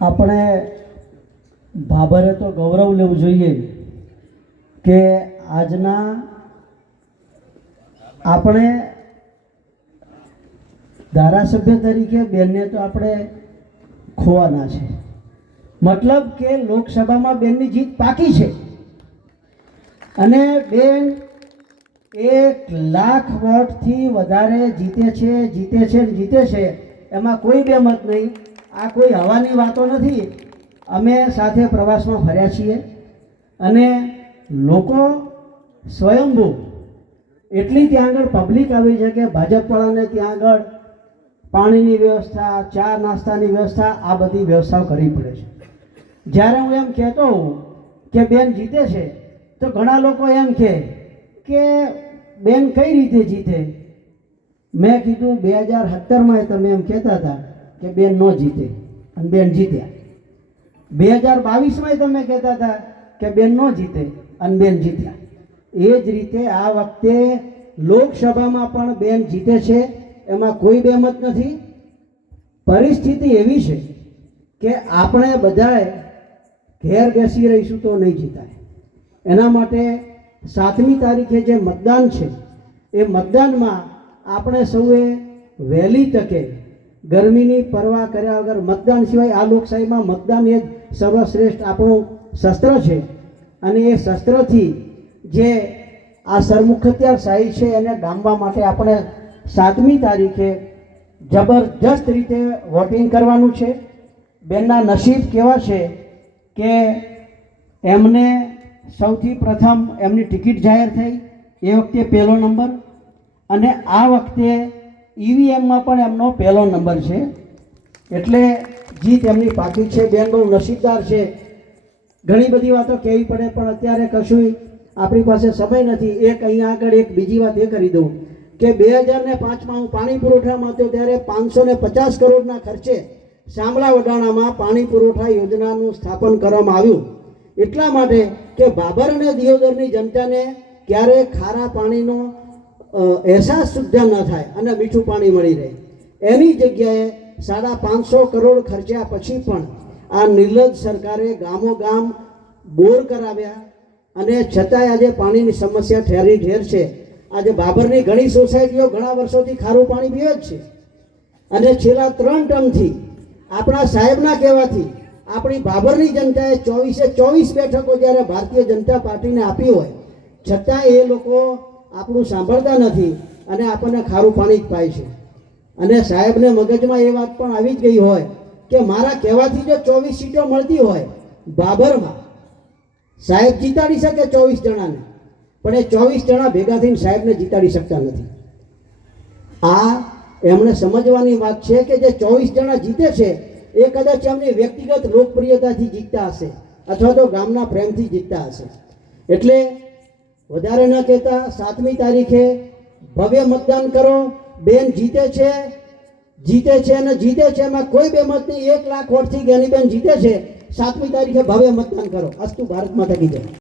આપણે ભાભરે તો ગૌરવ લેવું જોઈએ કે આજના આપણે ધારાસભ્ય તરીકે બેનને તો આપણે ખોવાના છે. મતલબ કે લોકસભામાં બેનની જીત પાકી છે. અને બેન એક લાખ વોટથી વધારે જીતે છે જીતે છે જીતે છે, એમાં કોઈ બે મત નહીં. આ કોઈ હવાની વાતો નથી. અમે સાથે પ્રવાસમાં ફર્યા છીએ અને લોકો સ્વયંભૂ એટલી ત્યાં આગળ પબ્લિક આવી છે કે ભાજપવાળાને ત્યાં આગળ પાણીની વ્યવસ્થા, ચા નાસ્તાની વ્યવસ્થા, આ બધી વ્યવસ્થાઓ કરવી પડે છે. જ્યારે હું એમ કહેતો હોઉં કે બેન જીતે છે, તો ઘણા લોકો એમ કહે કે બેન કઈ રીતે જીતે? મેં કીધું, બે હજાર સત્તરમાં તમે એમ કહેતા હતા કે બેન ન જીતે અને બેન જીત્યા. બે હજાર બાવીસમાં તમે કહેતા હતા કે બેન ન જીતે અને બેન જીત્યા. એ જ રીતે આ વખતે લોકસભામાં પણ બેન જીતે છે, એમાં કોઈ બેમત નથી. પરિસ્થિતિ એવી છે કે આપણે બધાએ ઘેર બેસી રહીશું તો નહીં જીતાય. એના માટે સાતમી તારીખે જે મતદાન છે, એ મતદાનમાં આપણે સૌએ વહેલી તકે ગરમીની પરવા કર્યા વગર મતદાન સિવાય આ લોકશાહીમાં મતદાન એ જ સર્વશ્રેષ્ઠ આપણું શસ્ત્ર છે. અને એ શસ્ત્રથી જે આ સરમુખત્યાર શાહી છે એને ડામવા માટે આપણે સાતમી તારીખે જબરજસ્ત રીતે વોટિંગ કરવાનું છે. બેનના નસીબ કેવા છે કે એમને સૌથી પ્રથમ એમની ટિકિટ જાહેર થઈ. એ વખતે પહેલો નંબર. અને આ વખતે ઈવીએમમાં પણ એમનો પહેલો નંબર છે. એટલે જીત એમની પાકી છે, બેન બહુ નસીબદાર છે. ઘણી બધી વાતો કહેવી પડે પણ અત્યારે કશું આપણી પાસે સમય નથી. એક અહીંયા આગળ એક બીજી વાત એ કરી દઉં કે બે હજાર ને પાંચમાં હું પાણી પુરવઠામાં હતો ત્યારે પાંચસો ને પચાસ કરોડના ખર્ચે શામળા વડાણામાં પાણી પુરવઠા યોજનાનું સ્થાપન કરવામાં આવ્યું. એટલા માટે કે બાબર અને દિયોદરની જનતાને ક્યારે ખારા પાણીનો અહેસાસ સુદ્ધા ન થાય અને મીઠું પાણી મળી રહે. એની જગ્યાએ સાડા પાંચસો કરોડ ખર્ચ્યા પછી પણ આ નિર્લજ સરકારે ગામો ગામ બોર કરાવ્યા અને છતાંય આજે પાણીની સમસ્યા ઠેરી ઠેર છે. આજે બાબરની ઘણી સોસાયટીઓ ઘણા વર્ષોથી ખારું પાણી પીવે જ છે. અને છેલ્લા ત્રણ ટર્મથી આપણા સાહેબના કહેવાથી આપણી બાબરની જનતાએ ચોવીસે ચોવીસ બેઠકો જ્યારે ભારતીય જનતા પાર્ટીને આપી હોય છતાં એ લોકો આપણું સાંભળતા નથી અને આપણને ખારું પાણી જ પાય છે. અને સાહેબને મગજમાં એ વાત પણ આવી જ ગઈ હોય કે મારા કહેવાથી જો ચોવીસ સીટો મળતી હોય, બાબરમાં સાહેબ જીતાડી શકે ચોવીસ જણાને, પણ એ ચોવીસ જણા ભેગા થઈને સાહેબને જીતાડી શકતા નથી. આ એમણે સમજવાની વાત છે કે જે ચોવીસ જણા જીતે છે, એ કદાચ એમની વ્યક્તિગત લોકપ્રિયતાથી જીતતા હશે અથવા તો ગામના પ્રેમથી જીતતા હશે. એટલે વધારે ન કહેતા સાતમી તારીખે ભવ્ય મતદાન કરો. બેન જીતે છે જીતે છે અને જીતે છે એમાં કોઈ બે મત નહીં એક લાખ વોટથી બેન જીતે છે. સાતમી તારીખે ભવ્ય મતદાન કરો. અસ્તુ ભારત માતા કી